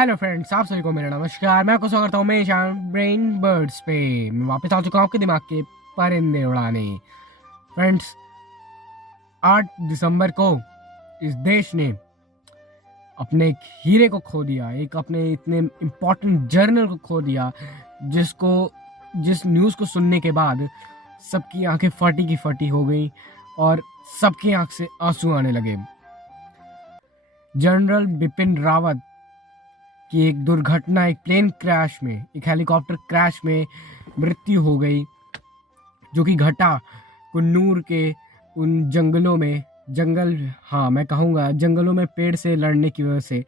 Hello friends, आप सभी को मेरा नमस्कार। मैं आपको स्वागत करता हूँ मैं ईशान ब्रेन बर्ड्स पे। मैं वापस आ चुका हूँ आपके दिमाग के परिंदे उड़ाने। फ्रेंड्स, 8 दिसंबर को इस देश ने अपने एक हीरे को खो दिया, एक अपने इतने इम्पोर्टेंट जर्नल को खो दिया, जिस न्यूज़ को सुनने के बाद सबकी आंखें फटी की फटी हो गई और सबकी आंख से आंसू आने लगे। जनरल बिपिन रावत कि एक दुर्घटना, एक प्लेन क्रैश में, एक हेलीकॉप्टर क्रैश में मृत्यु हो गई, जो कि घटा कुन्नूर के उन जंगलों में, मैं कहूँगा जंगलों में पेड़ से लड़ने की वजह से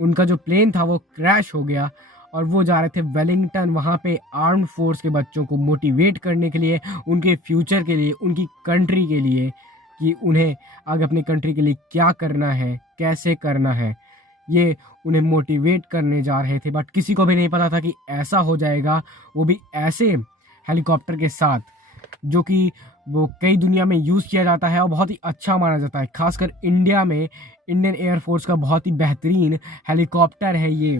उनका जो प्लेन था वो क्रैश हो गया। और वो जा रहे थे वेलिंगटन, वहाँ पे आर्म्ड फोर्स के बच्चों को मोटिवेट करने के लिए, उनके फ्यूचर के लिए, उनकी कंट्री के लिए, कि उन्हें आगे अपनी कंट्री के लिए क्या करना है, कैसे करना है, ये उन्हें मोटिवेट करने जा रहे थे। बट किसी को भी नहीं पता था कि ऐसा हो जाएगा, वो भी ऐसे हेलीकॉप्टर के साथ, जो कि वो कई दुनिया में यूज़ किया जाता है और बहुत ही अच्छा माना जाता है। खासकर इंडिया में इंडियन एयरफोर्स का बहुत ही बेहतरीन हेलीकॉप्टर है ये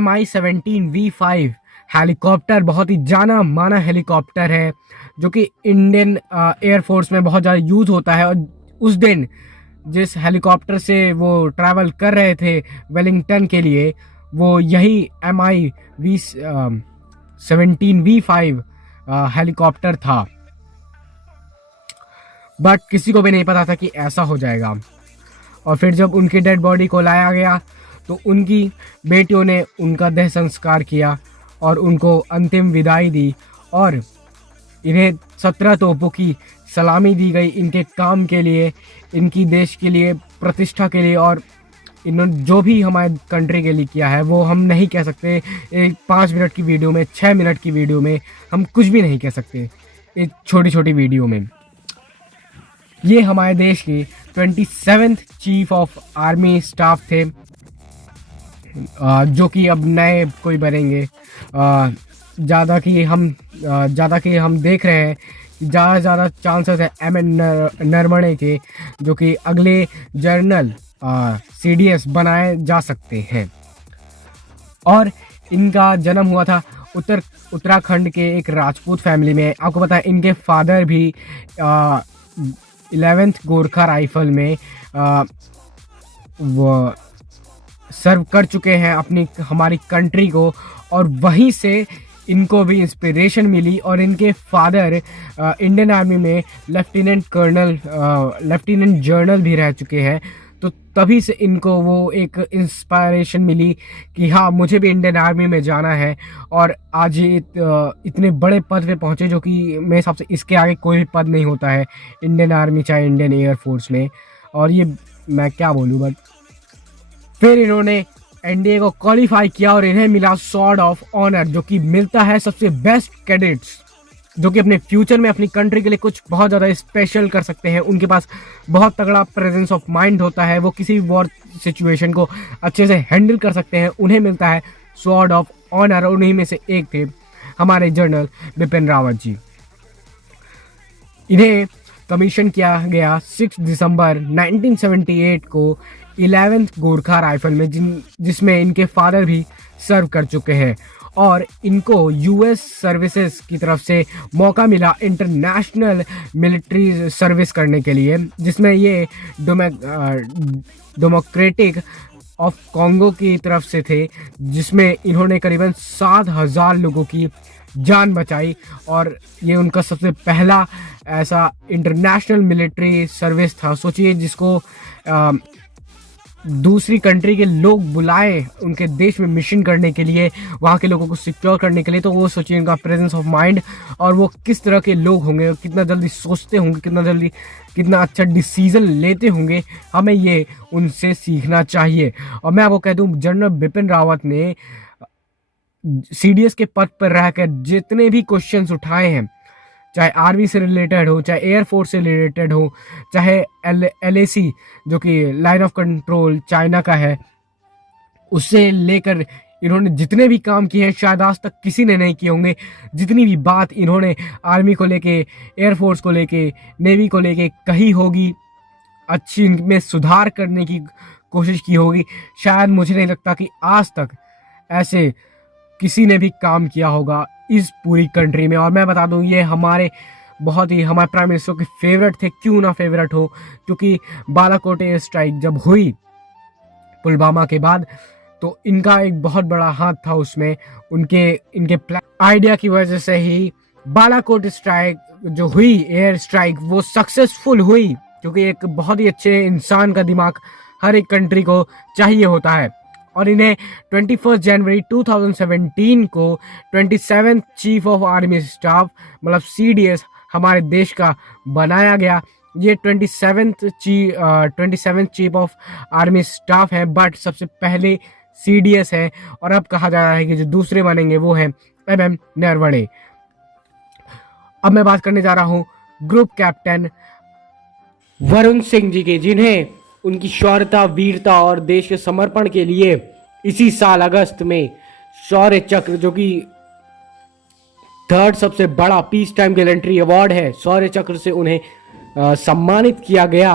Mi-17V5 हेलीकॉप्टर बहुत ही जाना माना हेलीकॉप्टर है, जो कि इंडियन एयरफोर्स में बहुत ज़्यादा यूज़ होता है। और उस दिन जिस हेलीकॉप्टर से वो ट्रैवल कर रहे थे वेलिंगटन के लिए, वो यही Mi-17V5 हेलीकॉप्टर था। बट किसी को भी नहीं पता था कि ऐसा हो जाएगा। और फिर जब उनकी डेड बॉडी को लाया गया तो उनकी बेटियों ने उनका देह संस्कार किया और उनको अंतिम विदाई दी, और इन्हें 17 तोपों की सलामी दी गई इनके काम के लिए, इनकी देश के लिए, प्रतिष्ठा के लिए। और इन्होंने जो भी हमारे कंट्री के लिए किया है वो हम नहीं कह सकते। एक 5 मिनट की वीडियो में, 6 मिनट की वीडियो में हम कुछ भी नहीं कह सकते, एक छोटी छोटी वीडियो में। ये हमारे देश के 27th chief of army staff थे, जो कि अब नए कोई बनेंगे। ज़्यादा कि हम देख रहे हैं कि ज़्यादा चांसेस है M.N. नरवणे के, जो कि अगले जर्नल CDS बनाए जा सकते हैं। और इनका जन्म हुआ था उत्तराखंड के एक राजपूत फैमिली में। आपको पता है इनके फादर भी 11th गोरखा राइफल में वो सर्व कर चुके हैं हमारी कंट्री को, और वहीं से इनको भी इंस्पिरेशन मिली। और इनके फादर इंडियन आर्मी में लेफ्टिनेंट जनरल भी रह चुके हैं, तो तभी से इनको वो एक इंस्पिरेशन मिली कि हाँ, मुझे भी इंडियन आर्मी में जाना है। और आज ये इतने बड़े पद पे पहुँचे, जो कि मेरे हिसाब से इसके आगे कोई भी पद नहीं होता है इंडियन आर्मी चाहे इंडियन एयरफोर्स में। और ये मैं क्या बोलूँ, बट फिर इन्होंने NDA को क्वालिफाई किया और इन्हें मिला स्वॉर्ड ऑफ ऑनर, जो कि मिलता है सबसे बेस्ट कैडेट्स, जो कि अपने फ्यूचर में अपनी कंट्री के लिए कुछ बहुत ज़्यादा स्पेशल कर सकते हैं। उनके पास बहुत तगड़ा प्रेजेंस ऑफ माइंड होता है, वो किसी भी वॉर सिचुएशन को अच्छे से हैंडल कर सकते हैं। उन्हें मिलता है स्वॉर्ड ऑफ ऑनर, और उन्हीं में से एक थे हमारे जनरल बिपिन रावत जी। इन्हें कमीशन किया गया 6 दिसंबर 1978 को 11th गोरखा राइफल में, जिसमें इनके फादर भी सर्व कर चुके हैं। और इनको US सर्विसेज की तरफ से मौका मिला इंटरनेशनल मिलिट्री सर्विस करने के लिए, जिसमें ये डेमोक्रेटिक ऑफ कॉन्गो की तरफ से थे, जिसमें इन्होंने करीबन 7,000 लोगों की जान बचाई। और ये उनका सबसे पहला ऐसा इंटरनेशनल मिलिट्री सर्विस था। सोचिए, जिसको दूसरी कंट्री के लोग बुलाए उनके देश में मिशन करने के लिए, वहाँ के लोगों को सिक्योर करने के लिए, तो वो सोचिए इनका प्रेजेंस ऑफ माइंड, और वो किस तरह के लोग होंगे, कितना जल्दी सोचते होंगे, कितना अच्छा डिसीजन लेते होंगे। हमें ये उनसे सीखना चाहिए। और मैं आपको कह दूँ, जनरल बिपिन रावत ने CDS के पद पर रहकर जितने भी क्वेश्चंस उठाए हैं, चाहे आर्मी से रिलेटेड हो, चाहे एयरफोर्स से रिलेटेड हो, चाहे LAC जो कि लाइन ऑफ कंट्रोल चाइना का है, उससे लेकर इन्होंने जितने भी काम किए हैं शायद आज तक किसी ने नहीं किए होंगे। जितनी भी बात इन्होंने आर्मी को लेके, एयरफोर्स को लेके, नेवी को लेके कही होगी, अच्छी इनमें सुधार करने की कोशिश की होगी। शायद मुझे नहीं लगता कि आज तक ऐसे किसी ने भी काम किया होगा इस पूरी कंट्री में। और मैं बता दूं, ये हमारे प्राइम मिनिस्टर के फेवरेट थे, क्यों ना फेवरेट हो, क्योंकि बालाकोट एयर स्ट्राइक जब हुई पुलवामा के बाद, तो इनका एक बहुत बड़ा हाथ था उसमें। इनके आइडिया की वजह से ही बालाकोट स्ट्राइक जो हुई, एयर स्ट्राइक, वो सक्सेसफुल हुई, क्योंकि एक बहुत ही अच्छे इंसान का दिमाग हर एक कंट्री को चाहिए होता है। और इन्हें 21 जनवरी 2017 को 27th chief of army staff, मतलब CDS हमारे देश का बनाया गया। ये 27th chief of army staff है, बट सबसे पहले CDS है। और अब कहा जा रहा है कि जो दूसरे बनेंगे वो हैं MM नरवणे। अब मैं बात करने जा रहा हूं ग्रुप कैप्टन वरुण सिंह जी के, जिन्हें उनकी शौर्यता, वीरता और देश के समर्पण के लिए इसी साल अगस्त में शौर्य चक्र, जो कि 3rd सबसे बड़ा पीस टाइम गैलेंट्री अवार्ड है, शौर्य चक्र से उन्हें सम्मानित किया गया।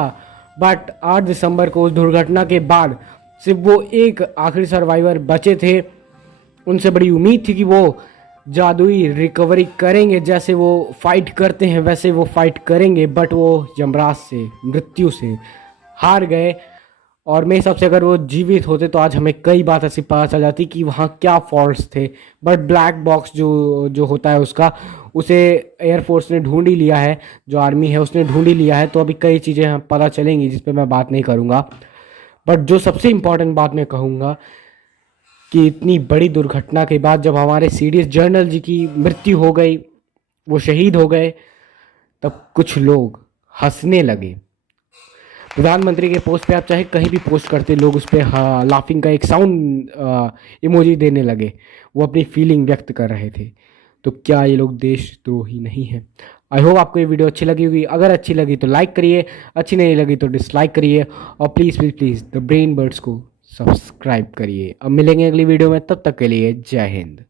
बट 8 दिसंबर को उस दुर्घटना के बाद सिर्फ वो एक आखिरी सर्वाइवर बचे थे। उनसे बड़ी उम्मीद थी कि वो जादुई रिकवरी करेंगे, जैसे वो फाइट करते हैं वैसे वो फाइट करेंगे, बट वो यमराज से, मृत्यु से हार गए। और मेरे हिसाब से अगर वो जीवित होते तो आज हमें कई बात ऐसी पता चल जाती कि वहाँ क्या फॉल्ट्स थे। बट ब्लैक बॉक्स जो होता है उसे एयरफोर्स ने ढूंढ ही लिया है, जो आर्मी है उसने ढूंढ ही लिया है। तो अभी कई चीज़ें पता चलेंगी जिस पे मैं बात नहीं करूँगा। बट जो सबसे इम्पॉर्टेंट बात मैं कहूँगा कि इतनी बड़ी दुर्घटना के बाद जब हमारे CDS जनरल जी की मृत्यु हो गई, वो शहीद हो गए, तब कुछ लोग हंसने लगे। प्रधानमंत्री के पोस्ट पे आप चाहे कहीं भी पोस्ट करते, लोग उस पर लाफिंग का एक साउंड इमोजी देने लगे, वो अपनी फीलिंग व्यक्त कर रहे थे। तो क्या ये लोग देशद्रोही नहीं है? आई होप आपको ये वीडियो अच्छी लगी होगी। अगर अच्छी लगी तो लाइक करिए, अच्छी नहीं लगी तो डिसलाइक करिए, और प्लीज़ द ब्रेन बर्ड्स को सब्सक्राइब करिए। अब मिलेंगे अगली वीडियो में, तब तक के लिए जय हिंद।